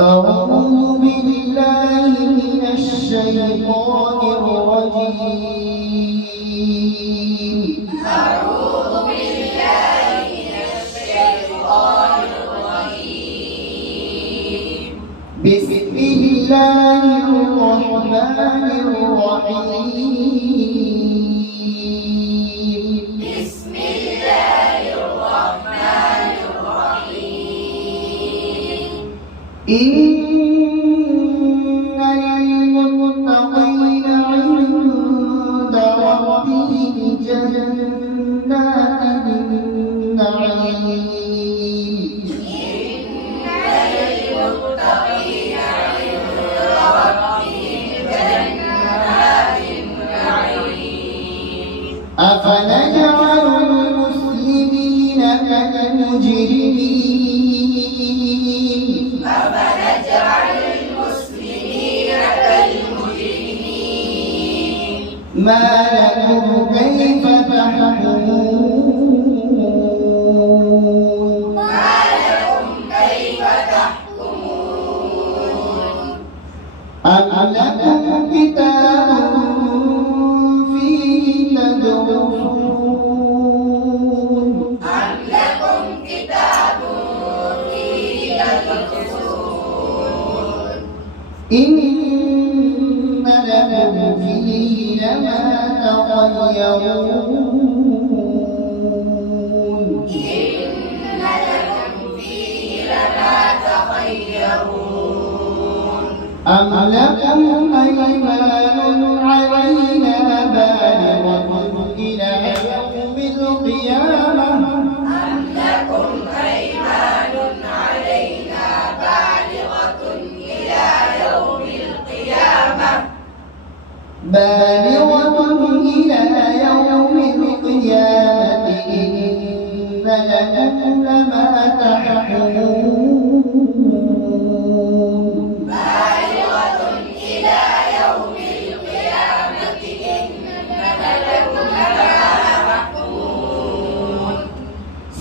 أعوذ بالله من الشيطان الرجيم. أعوذ بالله من الشيطان الرجيم. بسم الله الرحمن الرحيم. بسم الله الرحمن الرحيم. إن للمتقين عند ربهم جنات النعيم. إن للمتقين عند ربهم جنات النعيم. أفنجعل المسلمين كالمجرمين. أفنجعل المسلمين كالمجرمين. ما لكم كيف تحكمون. ما لكم كيف تحكمون. أم لكم كتاب فيه تدرسون. أم لكم كتاب فيه تدرسون. إن لكم فيه لما تخيرون. إن لكم فيه لما تخيرون. أم لكم أيمان علينا بالغة إلى يوم القيامة. أم لكم أيمان علينا بالغة إلى يوم القيامة. بالغة إلى يوم القيامة إن لكم لما تحكمون. بالغة إلى يوم القيامة إن لكم لما تحكمون.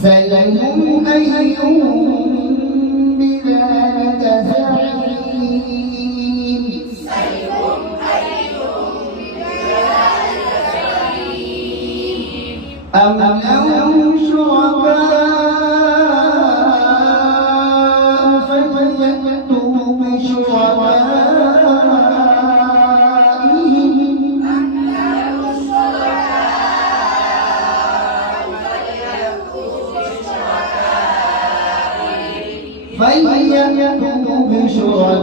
سلهم أيهم بذلك زعيم. سلهم أيهم بذلك زعيم. أم لهم شركاء فليأتوا بشركائهم. أم لهم شركاء فليأتوا بشركائهم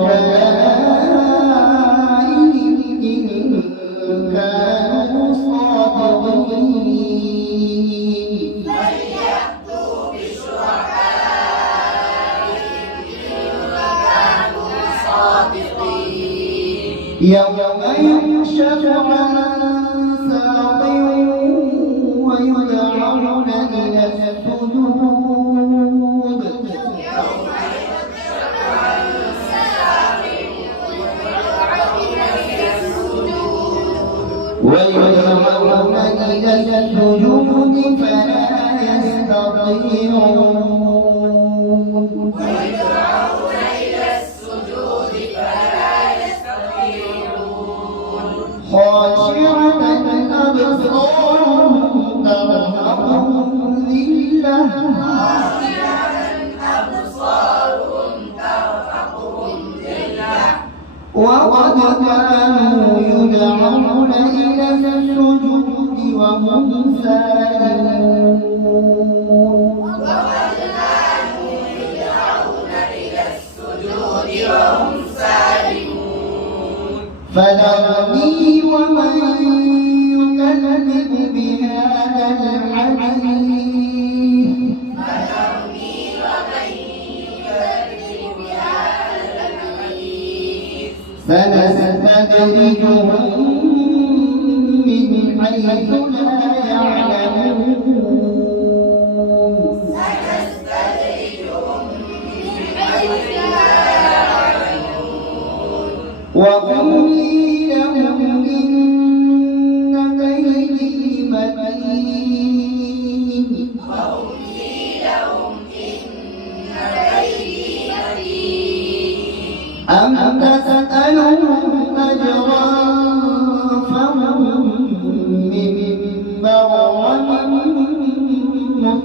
إن كانوا صادقين. فليأتوا بشركائهم إن كانوا صادقين. يوم يكشف عن ساق ويدعون إلى السجود. يوم يكشف عن ساق ويدعون إلى السجود. ويدعون إلى السجود فلا يستطيعون. ويدعون إلى السجود فلا يستطيعون. خاشعة أبصارهم ترهقهم ذلة. خاشعة أبصارهم ترهقهم ذلة. وقد كانوا يدعون إلى السجود وهم سالمون. وقد كانوا يدعون إلى السجود وهم سالمون. فذرني ومن يكذب بهذا الحديث فذرني ومن يكذب بهذا الحديث. سنستدرجهم من حيث لا يعلمون. سنستدرجهم من حيث لا يعلمون. وأملي لهم إن كيدي متين. وأملي لهم إن كيدي متين. أم تسألهم أجرا فهم من مغرم مثقلون أم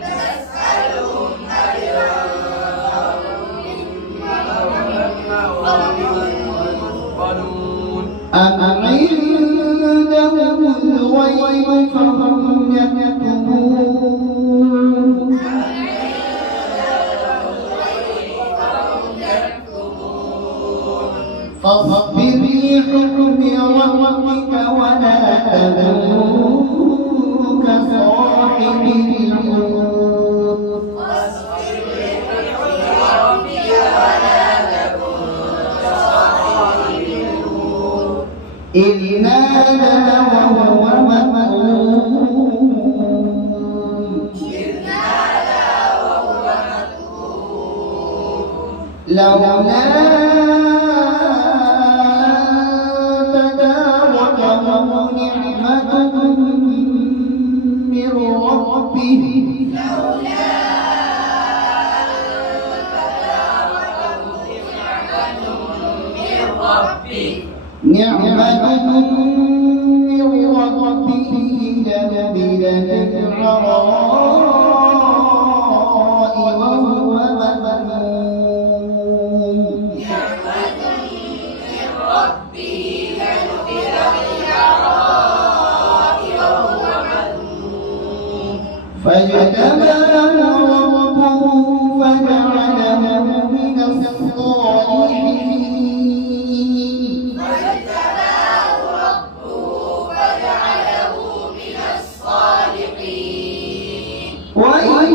تسألهم أجرا أم عندهم الغيب فهم يكتبون فاصبر لحكم ربك ولا تكن كصاحب الحوت واصبر لحكم ربك ولا تكن كصاحب الحوت إذ نادى وهو مكظوم إذ نادى وهو مكظوم لولا تداركه نعمة من ربه لولا من ربه نعمة من ربه لنبذ بالعراء وهو مذموم نعمة من ربه لنبذ بالعراء وهو مذموم فاجتباه ربه فجعله من الصالحين فاجتباه ربه فجعله من الصالحين وإن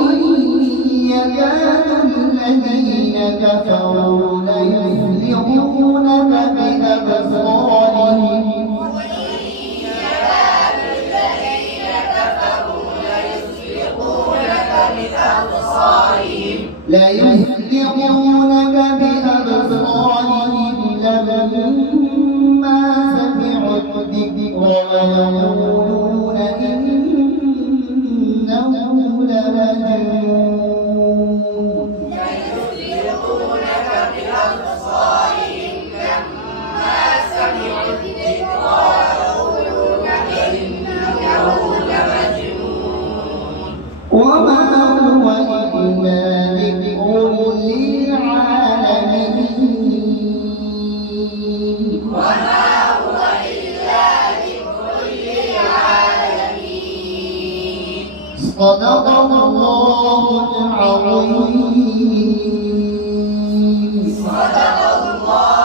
يكاد الذين كفروا ليزلقونك بأبصارهم وإن يكاد الذين كفروا ليزلقونك بأبصارهم لما سمعوا الذكر ويقولون إنه لمجنون ليزلقونك بأبصارهم لما سمعوا الذكر ويقولون إنه لمجنون وما هو إلا ذكر للعالمين وما هو إلا ذكر للعالمين صدق الله العظيم صدق الله